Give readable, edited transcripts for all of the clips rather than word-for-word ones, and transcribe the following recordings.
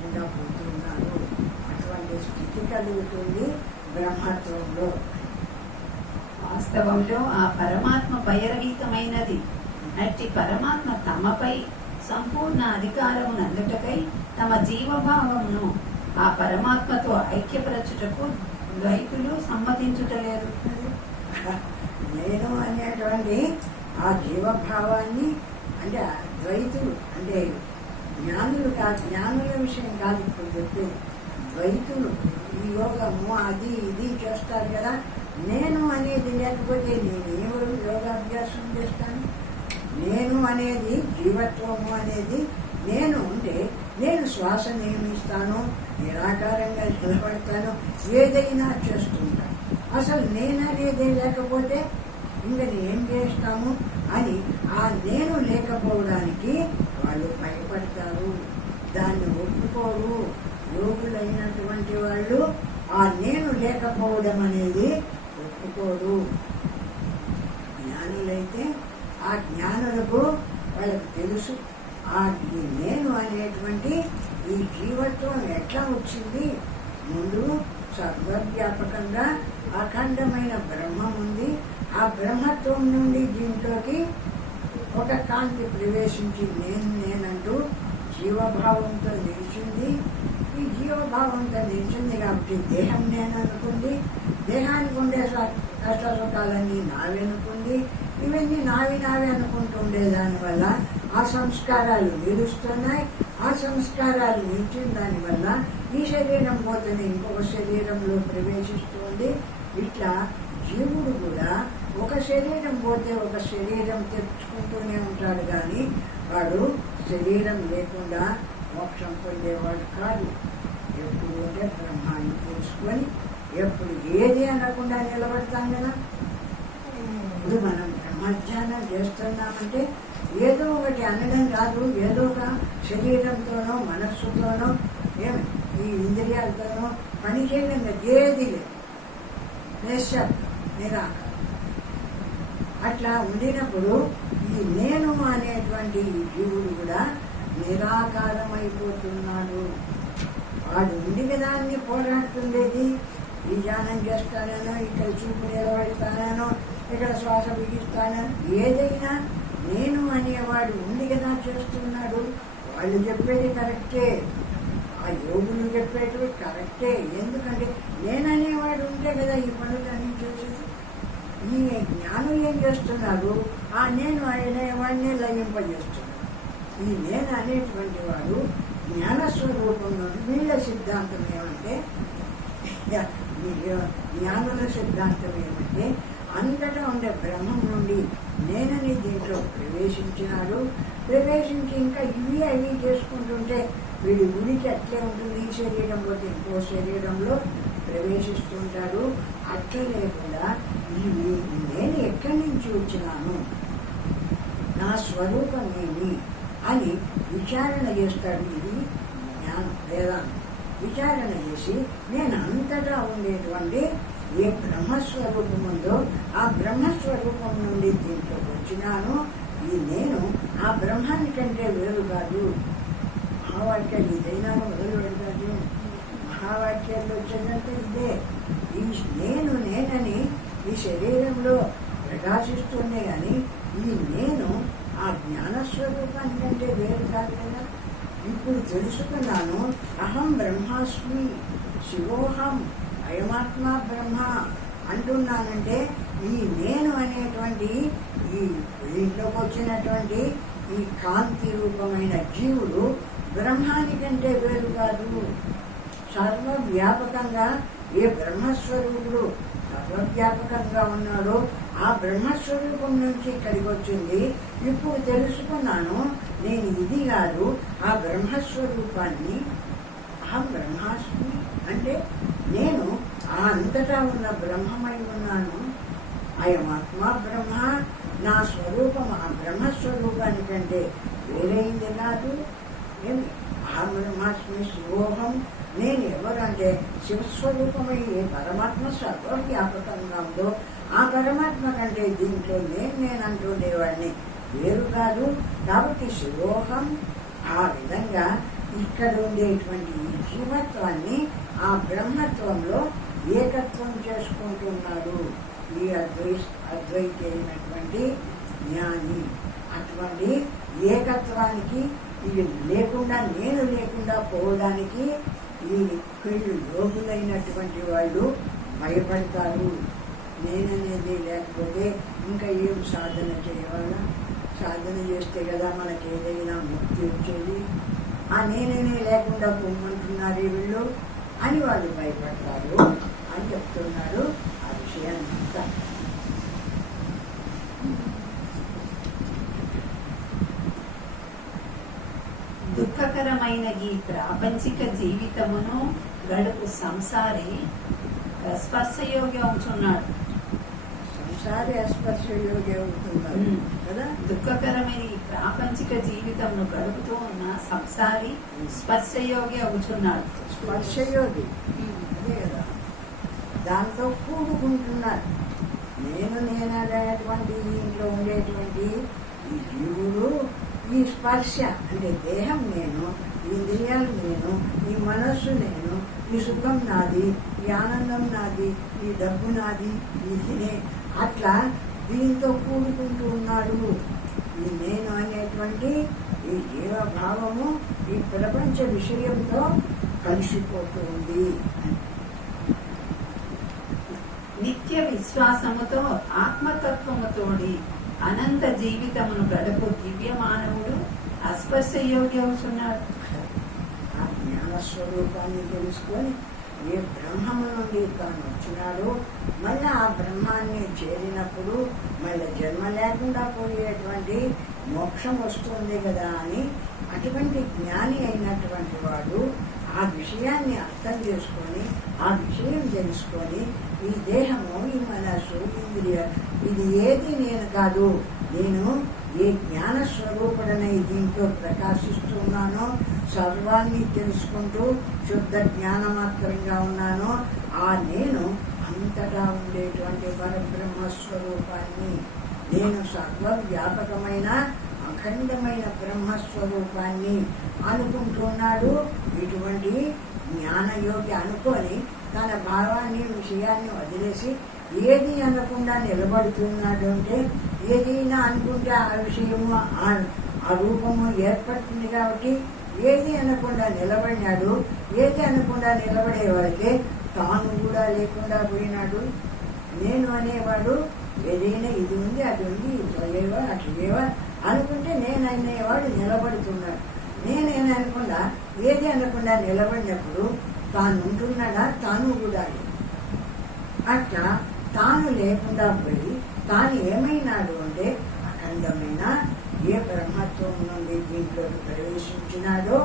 వేగంగా పోతున్నారు. అటువంటి స్థితి కలుగుతుంది బ్రహ్మత్వంలో. వాస్తవంలో ఆ పరమాత్మ భయరహితమైనది. అట్టి పరమాత్మ తమపై సంపూర్ణ అధికారమును అందుటకై తమ జీవభావమును ఆ పరమాత్మతో ఐక్యపరచుటకు ద్వైతులు సమ్మతించుటలేదు. నేను అనేటువంటి ఆ జీవభావాన్ని అంటే ద్వైతులు అంటే జ్ఞానులు కాదు, జ్ఞానుల విషయం కాదు ఇప్పుడు చెప్పేది. ద్వైతులు ఈ యోగము అది ఇది చేస్తారు కదా, నేను అనేది లేకపోతే నేనేమో యోగాభ్యాసం చేస్తాను. నేను అనేది జీవత్వము అనేది నేను ఉంటే నేను శ్వాస నియమిస్తాను, నిరాకారంగా నిలబడతాను, ఏదైనా చేస్తుంటాను. అసలు నేననేది లేకపోతే ఇంకా ఏం చేస్తాము అని ఆ నేను లేకపోవడానికి వాళ్ళు భయపడతారు, దాన్ని ఒప్పుకోరు. యోగులైనటువంటి వాళ్ళు ఆ నేను లేకపోవడం అనేది ఒప్పుకోరు. జ్ఞానులైతే ఆ జ్ఞానులకు వాళ్ళకు తెలుసు ఆ నేను అనేటువంటి ఈ జీవత్వం ఎట్లా వచ్చింది. ముందు సర్వవ్యాపకంగా అఖండమైన బ్రహ్మం ఉంది. ఆ బ్రహ్మత్వం నుండి దీంట్లోకి ఒక కాంతి ప్రవేశించి నేనంటూ జీవభావంతో నిలిచింది. ఈ జీవభావంతో నిలిచింది కాబట్టి దేహం నేననుకుంది. దేహానికి ఉండే కష్టసుఖాలన్నీ నావనుకుంది. ఇవన్నీ నావి అనుకుంటుండే దానివల్ల ఆ సంస్కారాలు నిలుస్తున్నాయి. ఆ సంస్కారాలు నిలిచిన దానివల్ల ఈ శరీరం పోతేనే ఇంకొక శరీరంలో ప్రవేశిస్తుంది. ఇట్లా జీవుడు కూడా ఒక శరీరం పోతే ఒక శరీరం తెచ్చుకుంటూనే ఉంటాడు, కానీ వాడు శరీరం లేకుండా మోక్షం పొందేవాడు కాదు. ఎప్పుడు అంటే బ్రహ్మాన్ని తెలుసుకొని ఎప్పుడు ఏది అనకుండా నిలబడతాం కదా. ఇప్పుడు మనం బ్రహ్మధ్యానం చేస్తున్నామంటే ఏదో ఒకటి అనడం కాదు, ఏదో ఒక శరీరంతోనో మనస్సుతోనో ఏమి ఈ ఇంద్రియాలతోనో పని చేయడం ఏది లేదు. నిశ్శబ్దం, నిరాకారం. అట్లా ఉండినప్పుడు ఈ నేను అనేటువంటి జీవుడు కూడా నిరాకారమైపోతున్నాడు. వాడు ఉండి కదా అన్ని పోరాడుతుండేది. ఈ ధ్యానం చేస్తానో, ఇక్కడ చూపు నిలబడతానో, ఇక్కడ శ్వాస బిగిస్తానో, ఏదైనా నేను అనేవాడు ఉండి కదా చేస్తున్నాడు. వాళ్ళు చెప్పేది కరెక్టే, ఆ యోగులు చెప్పేటివి కరెక్టే. ఎందుకంటే నేననేవాడు ఉంటే కదా ఈ పనులన్నీ చేసేది. ఈ జ్ఞానం ఏం చేస్తున్నారు, ఆ నేను అనేవాడిని లయింపజేస్తున్నారు. ఈ నేను అనేటువంటి వాడు జ్ఞానస్వరూపంలో వీళ్ళ సిద్ధాంతం ఏమంటే, జ్ఞానుల సిద్ధాంతం ఏమంటే అంతటా ఉండే బ్రహ్మం నుండి నేనని దీంట్లో ప్రవేశించినాడు. ప్రవేశించి ఇంకా ఇవి అవి చేసుకుంటుంటే వీడి గుడికి అట్లే ఉంటుంది. ఈ శరీరం పోతే ఇంకో శరీరంలో ప్రవేశిస్తుంటాడు. అట్లా లేకుండా ఇవి నేను ఎక్కడి నుంచి వచ్చినాను, నా స్వరూపం ఏమి అని విచారణ చేస్తాడు. ఇది జ్ఞానం, వేదాంతం. విచారణ చేసి నేను అంతటా ఉండేటువంటి ఏ బ్రహ్మస్వరూపం ఉందో ఆ బ్రహ్మస్వరూపం నుండి దీంట్లోకి వచ్చినాను. ఈ నేను ఆ బ్రహ్మాన్ని కంటే వేరు కాదు. మహావాక్యాలు ఇదైనా వేరు పెడతాను. మహావాక్యాల్లో వచ్చేదంటే ఇదే. ఈ నేనని ఈ శరీరంలో ప్రకాశిస్తూనే కానీ ఈ నేను ఆ జ్ఞానస్వరూపాన్ని కంటే వేరు కాదు కదా. ఇప్పుడు తెలుసుకున్నాను, అహం బ్రహ్మాస్మి, శివోహం, అయమాత్మ బ్రహ్మ అంటున్నానంటే ఈ నేను అనేటువంటి ఈ దీంట్లోకి వచ్చినటువంటి ఈ కాంతి రూపమైన జీవుడు బ్రహ్మానికంటే వేరు కాదు. సర్వవ్యాపకంగా ఏ బ్రహ్మస్వరూపుడు సర్వవ్యాపకంగా ఉన్నాడో ఆ బ్రహ్మస్వరూపం నుంచి ఇక్కడికి వచ్చింది. ఇప్పుడు తెలుసుకున్నాను, నేను ఇది కాదు, ఆ బ్రహ్మస్వరూపాన్ని అహం బ్రహ్మాస్మి అంటే నేను ఆ అంతటా ఉన్న బ్రహ్మమై ఉన్నాను. అయమాత్మ బ్రహ్మ, నా స్వరూపం ఆ బ్రహ్మస్వరూపానికంటే వేరైంది కాదు. ఏమి అహం బ్రహ్మాస్మి శివోహం, నేను ఎవరంటే శివస్వరూపమై ఏ పరమాత్మ సర్వవ్యాపకంగా ఉందో ఆ పరమాత్మ కంటే దీంట్లో నేనంటుండేవాడిని వేరు కాదు. కాబట్టి శివోహం ఆ విధంగా ఇక్కడ ఉండేటువంటి ఈ జీవత్వాన్ని ఆ బ్రహ్మత్వంలో ఏకత్వం చేసుకుంటున్నాడు ఈ అద్వైతి అయినటువంటి జ్ఞాని. అటువంటి ఏకత్వానికి ఇది లేకుండా, నేను లేకుండా పోవడానికి ఈ వీళ్ళు యోగులైనటువంటి వాళ్ళు భయపడతారు. నేననేది లేకపోతే ఇంకా ఏం సాధన చేయాలా? సాధన చేస్తే కదా మనకి ఏదైనా ముక్తి వచ్చేది. ఆ నేననే లేకుండా పొమ్మంటున్నారు వీళ్ళు అని వాళ్ళు భయపడతారు అని చెప్తున్నాడు ఆ విషయాన్ని అంతా. దుఃఖకరమైన ఈ ప్రాపంచిక జీవితమును గడుపు సంసారి స్పర్శయోగి అవుతున్నాడు. సంసారి అస్పర్శయోగి అవుతున్నారు కదా. దుఃఖకరమైన ఈ ప్రాపంచిక జీవితంను గడుపుతూ ఉన్న సంసారి స్పర్శయోగి అవుతున్నాడు. స్పర్శయోగి అదే కదా, దాంతో కూడుకుంటున్నారు. నేననేటువంటి ఇంట్లో ఉండేటువంటి ఈ జీవులు ఈ స్పర్శ అంటే దేహం నేను, ఇంద్రియాలు నేను, ఈ మనస్సు నేను, ఈ సుఖం నాది, ఈ ఆనందం నాది, ఈ డబ్బు నాది, ఇదినే అట్లా దీంతో కూడుకుంటూ ఉన్నాడు. ఈ నేను అనేటువంటి ఈ జీవభావము ఈ ప్రపంచ విషయంతో కలిసిపోతూ ఉంది. నిత్య విశ్వాసముతో ఆత్మతత్వముతోడి అనంత జీవితమును గడుపు దివ్య మానవుడు అస్పర్శయోగి అవుతున్నాడు. ఆ జ్ఞానస్వరూపాన్ని తెలుసుకొని ఏ బ్రహ్మము నుండి తాను వచ్చినాడో మళ్ళీ ఆ బ్రహ్మాన్ని చేరినప్పుడు మళ్ళీ జన్మ లేకుండా పోయేటువంటి మోక్షం వస్తుంది కదా అని అటువంటి జ్ఞాని అయినటువంటి వాడు ఆ విషయాన్ని అర్థం చేసుకొని ఆ విషయం తెలుసుకొని ఈ దేహము, ఈ మనస్సు, ఇంద్రియ ఇది ఏది నేను కాదు, నేను ఏ జ్ఞాన స్వరూపుడనై దీంట్లో ప్రకాశిస్తున్నానో, సర్వాన్ని తెలుసుకుంటూ శుద్ధ జ్ఞానమాత్రంగా ఉన్నానో ఆ నేను అంతటా ఉండేటువంటి పరబ్రహ్మస్వరూపాన్ని, నేను సర్వవ్యాపకమైన అఖండమైన బ్రహ్మస్వరూపాన్ని అనుకుంటున్నాడు. ఇటువంటి జ్ఞానయోగి అనుకొని తన భావాన్ని, విషయాన్ని వదిలేసి ఏది అనకుండా నిలబడుతున్నాడు. అంటే ఏదైనా అనుకుంటే ఆ విషయము ఆ రూపము ఏర్పడుతుంది కాబట్టి ఏది అనకుండా నిలబడినాడు. ఏది అనకుండా నిలబడే వాడికే తాను కూడా లేకుండా పోయినాడు. నేను అనేవాడు ఏదైనా ఇది ఉంది, అది ఉంది, ఇట్లేవా అట్లేవా అనుకుంటే నేను అనేవాడు నిలబడుతున్నాడు. నేనేనకుండా ఏది అనకుండా నిలబడినప్పుడు తాను ఉంటున్నాడా? తాను కూడా లేదు. అట్లా తాను లేకుండా పోయి తాను ఏమైనాడు అంటే అఖండమైన ఏ బ్రహ్మత్వం నుండి దీంట్లోకి ప్రవేశించినాడో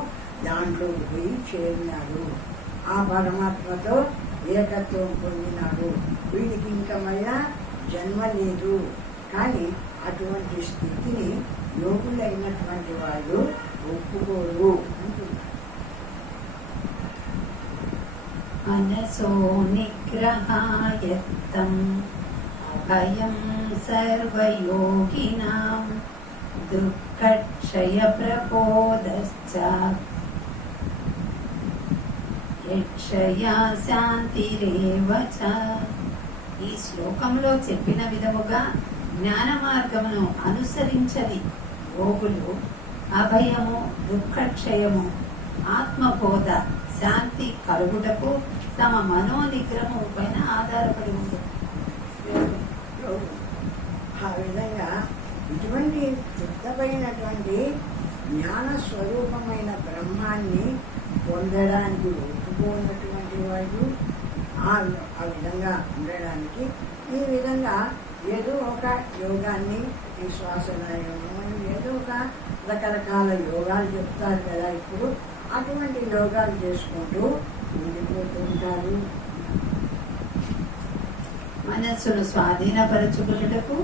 దాంట్లోకి పోయి చేరినాడు. ఆ పరమాత్మతో ఏకత్వం పొందినాడు. వీడికి ఇంకా మళ్ళా జన్మ లేదు. కానీ అటువంటి స్థితిని యోగులైనటువంటి వాళ్ళు ఒప్పుకోరు అంటున్నారు. మనసో నిగ్రహాయత్తం అభయం సర్వయోగినాం దుఃఖక్షయ ప్రబోధశ్చ యక్షయా శాంతిరేవ చ. ఈ శ్లోకంలో చెప్పిన విధముగా జ్ఞాన మార్గమును అనుసరించని యోగులు అభయము, దుఃఖక్షయము, ఆత్మబోధ, శాంతి కలుగుటకు తమ మనోనిగ్రహము పైన ఆధారపడి ఉంటుంది. ఆ విధంగా ఇటువంటి శుద్ధమైనటువంటి జ్ఞాన స్వరూపమైన బ్రహ్మాన్ని పొందడానికి ఒప్పుకోనటువంటి వాళ్ళు ఆ విధంగా ఉండడానికి ఈ విధంగా ఏదో ఒక యోగాన్ని, ఈ శ్వాసన యోగం, ఏదో ఒక రకరకాల యోగాలు చెప్తారు కదా ఇప్పుడు, అటువంటి యోగాలు చేసుకుంటూ ఉండిపోతూ ఉంటారు. మనస్సును స్వాధీనపరచుకున్నటకు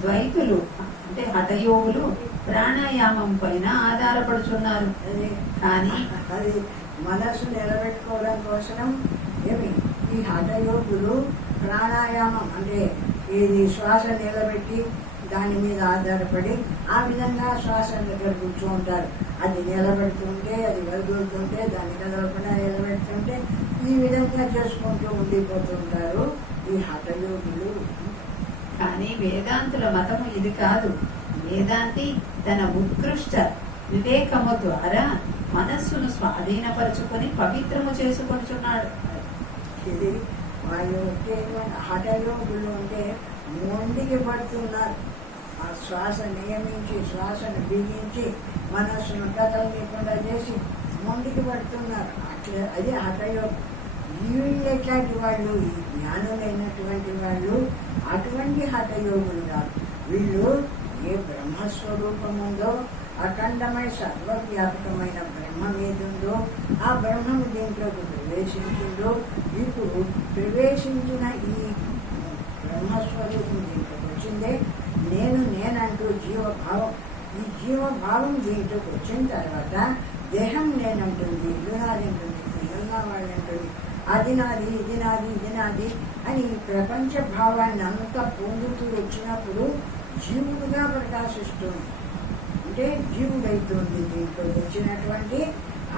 ద్వైతులు అంటే హఠయోగులు ప్రాణాయామం పైన ఆధారపడుతున్నారు. కానీ అది మనస్సు నిలబెట్టుకోవడం కోసం ఏమి ఈ హఠయోగులు ప్రాణాయామం అంటే ఇది శ్వాస నిలబెట్టి దాని మీద ఆధారపడి ఆ విధంగా శ్వాస దగ్గర కూర్చో ఉంటారు. అది నిలబెడుతుంటే, అది వదులుతుంటే, దాన్ని కదలకుండా నిలబెడుతుంటే ఈ విధంగా చేసుకుంటూ ఉండిపోతుంటారు ఈ హఠయోగులు. కానీ వేదాంతుల మతము ఇది కాదు. వేదాంతి తన ఉత్కృష్ట వివేకము ద్వారా మనస్సును స్వాధీనపరుచుకొని పవిత్రము చేసుకొనుచున్నాడు. ఇది వాళ్ళు హఠయోగులు అంటే మొండికి పడుతున్నారు. ఆ శ్వాస నియమించి, శ్వాసను బిగించి, మనస్సును కదలకుండా చేసి మొండికి పడుతున్నారు. అట్లా అది హఠయోగం. వీళ్ళు ఎట్లాంటి వాళ్ళు, ఈ జ్ఞానులైనటువంటి వాళ్ళు అటువంటి హఠయోగులు కాదు. వీళ్ళు ఏ బ్రహ్మస్వరూపం ఉందో, అఖండమై సర్వవ్యాపకమైన బ్రహ్మం ఏదుందో ఆ బ్రహ్మము దీంట్లోకి ప్రవేశించిందో, ఇప్పుడు ప్రవేశించిన ఈ బ్రహ్మస్వరూపం దీంట్లోకి వచ్చిందే నేనంటూ జీవభావం. ఈ జీవభావం దీంట్లోకి వచ్చిన తర్వాత దేహం నేనంటుంది, ఇల్లు నాది అంటుంది, పిల్లలున్న వాళ్ళు అంటుంది, అది నాది, ఇది నాది, ఇది నాది అని ఈ ప్రపంచ భావాన్ని అంతా పొందుతూ వచ్చినప్పుడు జీవుడుగా ప్రకాశిస్తుంది. అంటే జీవుడైతుంది. దీంట్లో వచ్చినటువంటి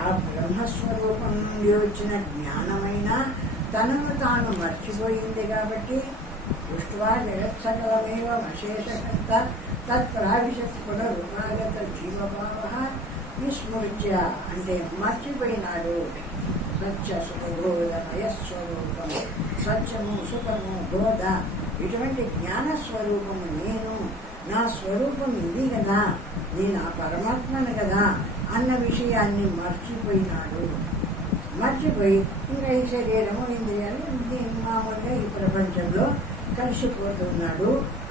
ఆ బ్రహ్మస్వరూపం నుండి వచ్చిన జ్ఞానమైన తనను తాను మర్చిపోయింది. కాబట్టి దృష్ట్వా జగత్సకలమేవ అశేషకర్త తత్ప్రావిశత్ పునరుపాగత జీవభావ విస్మృత్య అంటే మర్చిపోయినాడు. స్వచ్ఛ సుఖబోధ భయస్వరూపం, స్వచ్ఛము సుఖము బోధ ఇటువంటి జ్ఞానస్వరూపము నేను, నా స్వరూపం ఇది కదా, నేను ఆ పరమాత్మను కదా అన్న విషయాన్ని మర్చిపోయినాడు. మర్చిపోయి ఇంకా ఈ శరీరము ఇంద్రియాలు మామూలుగా ఈ ప్రపంచంలో కలిసిపోతున్నాడు.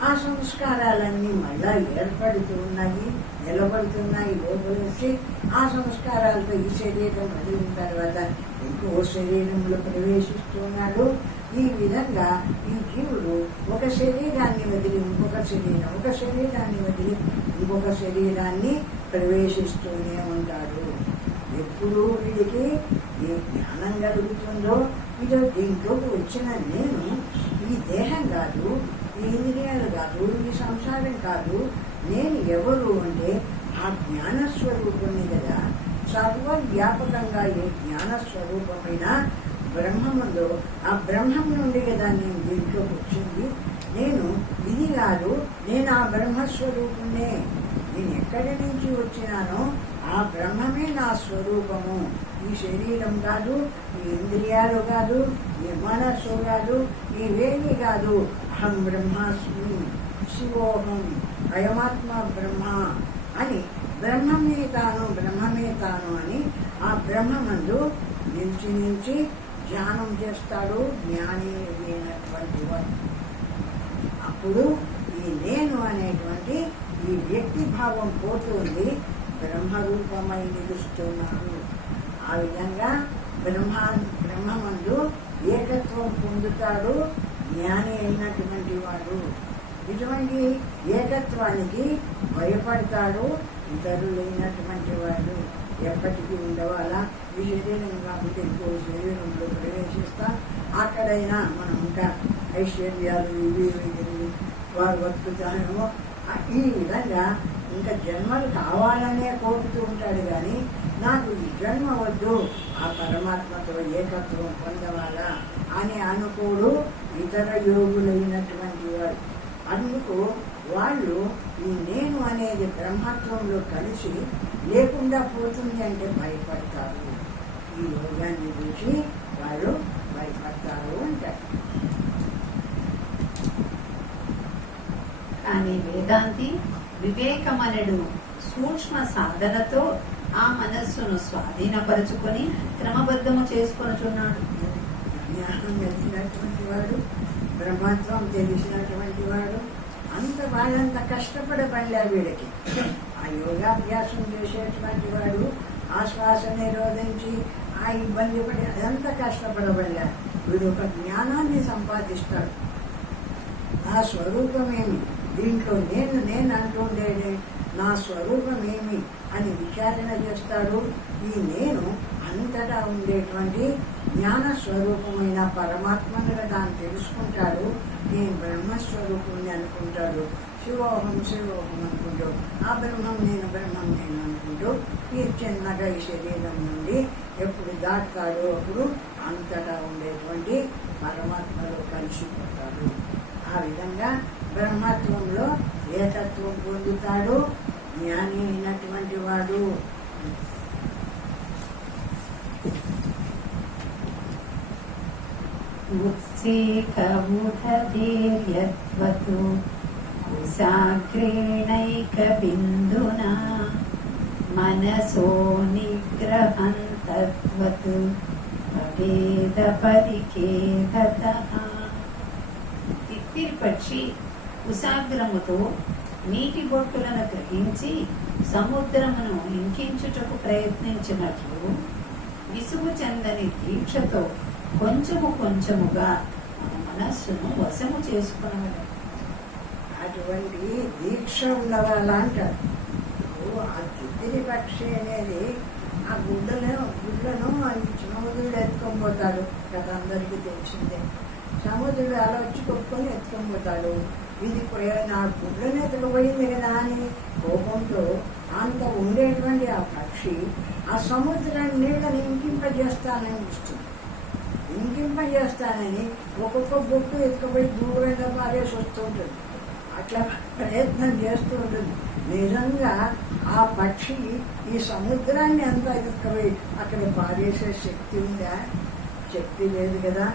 ఆ సంస్కారాలన్నీ మళ్ళా ఏర్పడుతూ ఉన్నాయి, నిలబడుతున్నాయి. లోపల వచ్చి ఆ సంస్కారాలతో ఈ శరీరం వదిలిన తర్వాత ఇంకో శరీరంలో ప్రవేశిస్తున్నాడు. ఈ విధంగా ఈ జీవుడు ఒక శరీరాన్ని వదిలి ఇంకొక శరీరం, ఒక శరీరాన్ని వదిలి ఇంకొక శరీరాన్ని ప్రవేశిస్తూనే ఉంటాడు. ఎప్పుడు వీడికి ఏ జ్ఞానం కలుగుతుందో, ఇదో దీంట్లోకి వచ్చిన నేను ఈ దేహం కాదు, ఈ ఇంద్రియాలు కాదు, ఈ సంసారం కాదు, నేను ఎవరు అంటే ఆ జ్ఞానస్వరూపుణ్ణి కదా. సర్వవ్యాపకంగా ఏ జ్ఞానస్వరూపమైన బ్రహ్మముందో ఆ బ్రహ్మం నుండి కదా నేను దీంట్లోకి వచ్చింది. నేను ఇది కాదు, నేను ఆ బ్రహ్మస్వరూపుణ్ణే. నేను ఎక్కడి నుంచి వచ్చినానో ఆ బ్రహ్మమే నా స్వరూపము. ఈ శరీరం కాదు, ఈ ఇంద్రియాలు కాదు, ఈ మనస్సు కాదు, ఇవేమీ కాదు. అహం బ్రహ్మాస్మి శివోహం అయమాత్మ బ్రహ్మ అని బ్రహ్మమే తాను అని ఆ బ్రహ్మమందు నిలిచి ధ్యానం చేస్తాడు జ్ఞాని అయినటువంటి వాడు. అప్పుడు ఈ నేను అనేటువంటి ఈ వ్యక్తి భావం పోతుంది, బ్రహ్మరూపమై నిలుస్తున్నాడు. ఆ విధంగా బ్రహ్మమందు ఏకత్వం పొందుతాడు జ్ఞాని అయినటువంటి వాడు. ఇటువంటి ఏకత్వానికి భయపడతాడు ఇతరులైనటువంటి వాడు. ఎప్పటికీ ఉండవాలా, ఈ శరీరం కాబట్టి ఇంకో శరీరంలో ప్రవేశిస్తాం, అక్కడైనా మనం ఇంకా ఐశ్వర్యాలు ఇవి వారు బతుకుతామేమో. ఈ విధంగా ఇంకా జన్మలు కావాలనే కోరుతూ ఉంటాడు. కానీ నాకు ఈ జన్మ వద్దు, ఆ పరమాత్మతో ఏకత్వం పొందవాలా అని అనుకోడు ఇతర యోగులైనటువంటి వాడు. అందుకు వాళ్ళు ఈ నేను అనేది బ్రహ్మత్వంలో కలిసి లేకుండా పోతుంది అంటే భయపడతారు. ఈ యోగాన్ని చూసి వాళ్ళు భయపడతారు అంటారు. కానీ వేదాంతి వివేకమనడు సూక్ష్మ సాధనతో ఆ మనస్సును స్వాధీనపరుచుకొని క్రమబద్ధము చేసుకొనుచున్నాడు. జ్ఞానం తెలిసినటువంటి వాడు, బ్రహ్మత్వం తెలిసినటువంటి వాడు, వాళ్ళంత కష్టపడబడలే వీడికి. ఆ యోగాభ్యాసం చేసేటువంటి వాడు ఆ శ్వాస నిరోధించి ఆ ఇబ్బంది పడి అదంతా కష్టపడబడలే. వీడు ఒక జ్ఞానాన్ని సంపాదిస్తాడు. నా స్వరూపమేమి, దీంట్లో నేను అంటుండేది నా స్వరూపమేమి అని విచారణ చేస్తాడు. ఈ నేను అంతటా ఉండేటువంటి జ్ఞాన స్వరూపమైన పరమాత్మను దాన్ని తెలుసుకుంటాడు. నేను బ్రహ్మస్వరూపుణ్ణి అనుకుంటాడు. శివోహం శివోహం అనుకుంటూ ఆ బ్రహ్మం నేను అనుకుంటూ ఈ చిన్నగా ఈ శరీరం నుండి ఎప్పుడు దాటుతాడో అప్పుడు అంతటా ఉండేటువంటి పరమాత్మలో కలిసిపోతాడు. ఆ విధంగా బ్రహ్మత్వంలో ఏకత్వం పొందుతాడు జ్ఞాని అయినటువంటి వాడు. ఉత్సేకముధీర్యత్వతు కుశాగ్రేణైకబిందునా మనసో నిగ్రహం తద్వత్ భవేద పరిఖేదతః. తిత్తిరి పక్షి కుశాగ్రముతో నీటి బొట్టులను గ్రహించి సముద్రమును ఇంకించుటకు ప్రయత్నించినట్లు విసుగు చెందని దీక్షతో కొంచెము కొంచెముగా మన మనస్సును వశము చేసుకునవలెను. అటువంటి దీక్ష ఉండవాల అంటారు. ఆ తిత్తిరి పక్షి అనేది ఆ గుడ్లను సముద్రుడు ఎత్తుకొని పోతాడు కదా, అందరికీ తెలిసిందే. సముద్రుడు అలా వచ్చి కొట్టుకొని ఎత్తుకొని పోతాడు. ఇది నా గుడ్లను ఎత్తుకుపోయింది కదా అని కోపంతో అంత ఉండేటువంటి ఆ పక్షి ఆ సముద్రాన్ని నీళ్ళని ఇంకింపజేస్తానని ఇస్తుంది. ఇంకింపజేస్తానని ఒక్కొక్క బొట్టు ఎత్తుకుపోయి దూరంగా పారేసి వస్తూ ఉంటుంది. అట్లా ప్రయత్నం చేస్తూ ఉంటుంది. నిజంగా ఆ పక్షి ఈ సముద్రాన్ని అంతా ఎత్తుకుపోయి అక్కడ పారేసే శక్తి ఉందా? శక్తి లేదు కదా.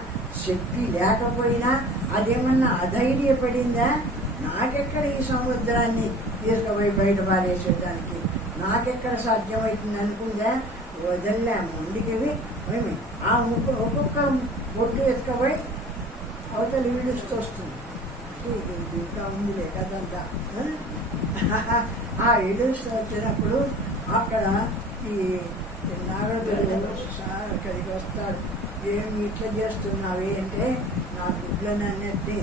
శక్తి లేకపోయినా అదేమన్నా అధైర్యపడిందా? నాకెక్కడ ఈ సముద్రాన్ని తీసుకుపోయి బయట పారేసేదానికి నాకెక్కడ సాధ్యమవుతుంది అనుకుందా? వదల్లా ముందుకి ఆ ఒక్కొక్క బొట్టు ఎత్తుకపోయి అవతల ఈడుస్తూ వస్తుంది. ఇంకా ఉందిలే కదంతా. ఆ ఈడుస్తూ వచ్చినప్పుడు అక్కడ ఈ నారదుడు అక్కడికి వస్తాడు. ఏమి ఇట్లా చేస్తున్నావి అంటే నా గుడ్లనన్నిటినీ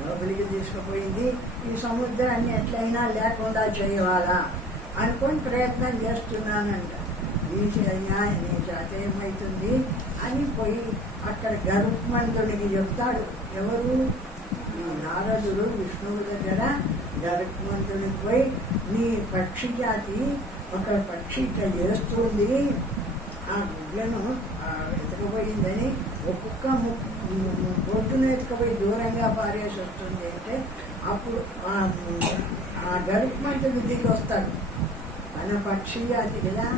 లోపలికి తీసుకుపోయింది, ఈ సముద్రాన్ని ఎట్లయినా లేకుండా చేయవాలా అనుకొని ప్రయత్నం చేస్తున్నానంట. నీ చేత ఏమవుతుంది అని పోయి అక్కడ గరుత్మంతుడికి చెప్తాడు. ఎవరు? నారదుడు విష్ణువు దగ్గర గరుత్మంతుడికి పోయి నీ పక్షి జాతి ఒక పక్షి ఇట్లా చేస్తుంది, ఆ గుడ్లను ఎత్తుకుపోయిందని ఒక్కొక్క బొట్టును ఎత్తుకుపోయి దూరంగా పారేసి వస్తుంది అంటే అప్పుడు ఆ గరుత్మంతుడు దిగి వస్తాడు. మన పక్షి జాతి కదా.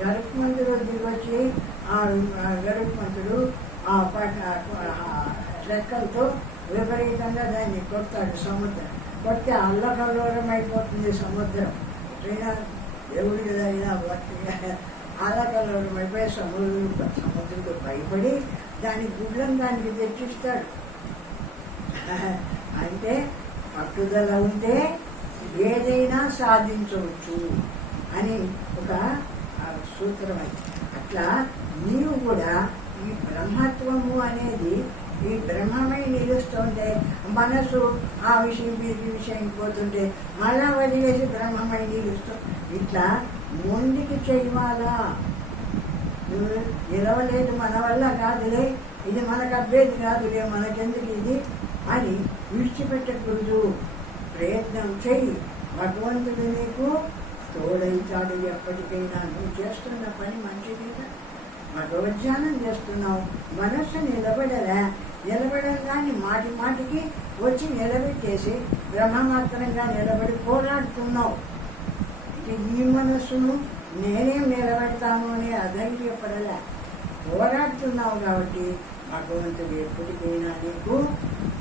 గరుత్మంతుడు దిగి వచ్చి ఆ గరుత్మంతుడు ఆ రెక్కలతో విపరీతంగా దాన్ని కొడతాడు. సముద్రం కొడితే అల్లకల్లోలం అయిపోతుంది సముద్రం. ఎట్లయినా దేవుడి కదా అయినా అల్లకల్లోలం అయిపోయి సముద్రుడు భయపడి దాని గుడ్లను దానికి తెచ్చిస్తాడు. అంటే పట్టుదల ఉంటే ఏదైనా సాధించవచ్చు అని ఒక సూత్రం అయింది. అట్లా నీవు కూడా ఈ బ్రహ్మత్వము అనేది ఈ బ్రహ్మమై నిలుస్తుంటే మనసు ఆ విషయం ఈ విషయం పోతుంటే మళ్ళా వదిలేసి బ్రహ్మమై నిలుస్తూ ఇట్లా ముందుకి చేయవాలా. నిలవలేదు, మన వల్ల కాదులే, ఇది మనకు అభ్యేది కాదులే, మనకెందుకు ఇది అని విడిచిపెట్టకూడదు. ప్రయత్నం చెయ్యి, భగవంతుడు నీకు తోడైతాడు ఎప్పటికైనా. నువ్వు చేస్తున్న పని మంచిదేనా? భగవద్ధ్యానం చేస్తున్నావు, మనస్సు నిలబడంగాని మాటి మాటికి వచ్చి నిలబెట్టేసి బ్రహ్మమాత్రంగా నిలబడి పోరాడుతున్నావు. ఈ మనస్సును నేనేం నిలబెడతాను అని అధైర్యపడలే, పోరాడుతున్నావు. కాబట్టి భగవంతుడు ఎప్పటికైనా నీకు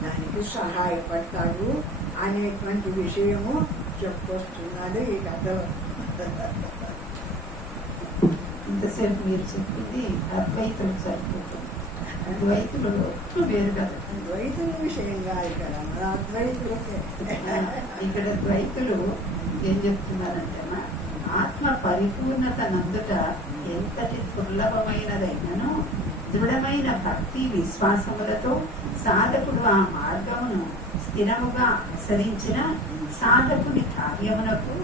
దానికి సహాయపడతాడు అనేటువంటి విషయము చెప్పుకొస్తున్నాడు ఈ కథలో. ఇంతసేపు మీరు చెప్పింది అద్వైతులు సరిపోతుంది. అద్వైతులు వేరు కదా. ద్వైతుల విషయంగా ఇక్కడ మన అద్వైతులకే. ఇక్కడ ద్వైతులు ఏం చెప్తున్నారంటే ఆత్మ పరిపూర్ణత నందుట ఎంతటి దుర్లభమైనదైనను దృఢమైన భక్తి విశ్వాసములతో సాధకుడు ఆ మార్గమును స్థిరముగా అనుసరించిన సాధకుడి కార్యమునకు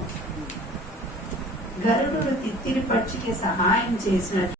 గరుడు తిత్తిరి పక్షికి సహాయం చేసినట్లు